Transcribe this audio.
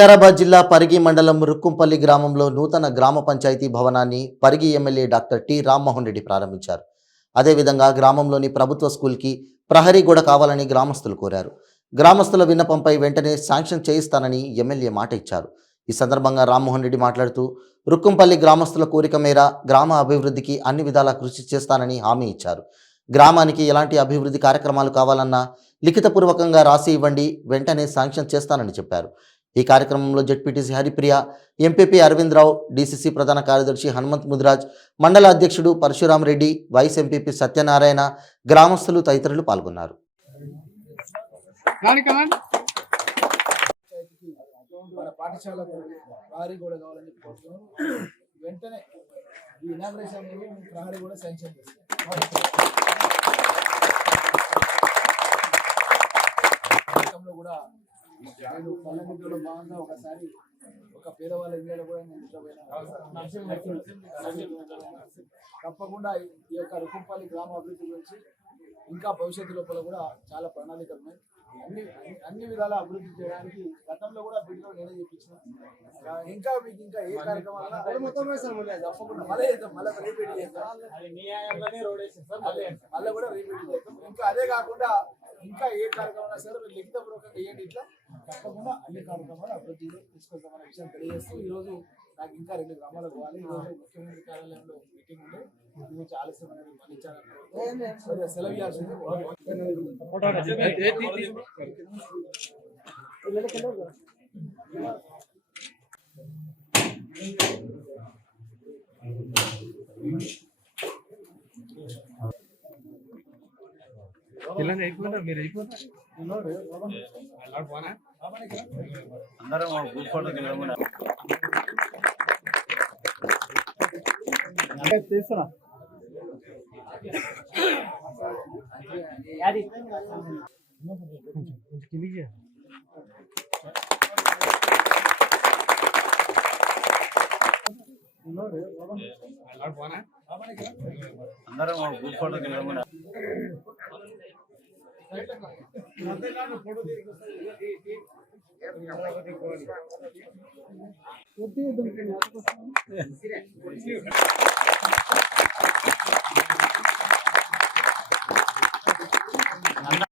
వికారాబాద్ జిల్లా పరిగి మండలం రుక్కుంపల్లి గ్రామంలో నూతన గ్రామ పంచాయతీ భవనాన్ని Parigi MLA doctor T Rammohan Reddy ప్రారంభించారు. అదేవిధంగా గ్రామంలోని ప్రభుత్వ స్కూల్కి ప్రహరీ గోడ కావాలని గ్రామస్తులు కోరారు. గ్రామస్తుల విన్నపంపై వెంటనే శాంక్షన్ చేయిస్తానని ఎమ్మెల్యే మాట ఇచ్చారు. ఈ సందర్భంగా రామ్మోహన్ రెడ్డి మాట్లాడుతూ రుక్కుంపల్లి గ్రామస్తుల కోరిక మేర గ్రామ అభివృద్ధికి అన్ని విధాలా కృషి చేస్తానని హామీ ఇచ్చారు. గ్రామానికి ఎలాంటి అభివృద్ధి కార్యక్రమాలు కావాలన్నా లిఖితపూర్వకంగా రాసి ఇవ్వండి, వెంటనే శాంక్షన్ చేస్తానని చెప్పారు. ఈ కార్యక్రమంలో ZPTC Haripriya, MPP Aravind Rao, DCC ప్రధాన కార్యదర్శి హనుమంత్ ముదిరాజ్, మండల అధ్యక్షుడు పరశురామ్ రెడ్డి, వైస్ ఎంపీపీ సత్యనారాయణ, గ్రామస్తులు తదితరులు పాల్గొన్నారు. భాగంగా ఒకసారి ఒక పేదవాళ్ళ ఇళ్ళలో కూడా తప్పకుండా ఈ యొక్క రుక్కుంపల్లి గ్రామ అభివృద్ధి గురించి ఇంకా భవిష్యత్తు లోపల కూడా చాలా ప్రణాళికలు ఉన్నాయి. అన్ని విధాల అభివృద్ధి చేయడానికి గతంలో కూడా బిడ్డలో నేనే చెప్పించిన ఇంకా మీకు ఇంకా ఏ కార్యక్రమాలు తప్పకుండా మళ్ళీ రీపీట్ చేస్తాం, మళ్ళీ కూడా రీపీట్ చేస్తాం. ఇంకా అదే కాకుండా ఇంకా ఏ కార్యక్రమాలు సరే మీరు లిఖితపూర్వకంగా వేయండి. ఇట్లా తప్పకుండా అన్ని కార్యక్రమాలు అభివృద్ధి తీసుకొస్తామనే విషయం తెలియజేస్తూ ఈరోజు నాకు ఇంకా 2 గ్రామాలకు పోవాలి. ఈరోజు ముఖ్యమంత్రి కార్యాలయంలో మీటింగ్ ఉండే గురించి ఆలస్యం అనేది మన్నించాలనుకుంటున్నాను. సెలవు ఇవ్వాల్సింది. మీరు అయిపోతారు అందరం గ్రూప్ ఫోటోకి తీస్తున్నా. అందరం గ్రూప్ ఫోటోకి ఫోటో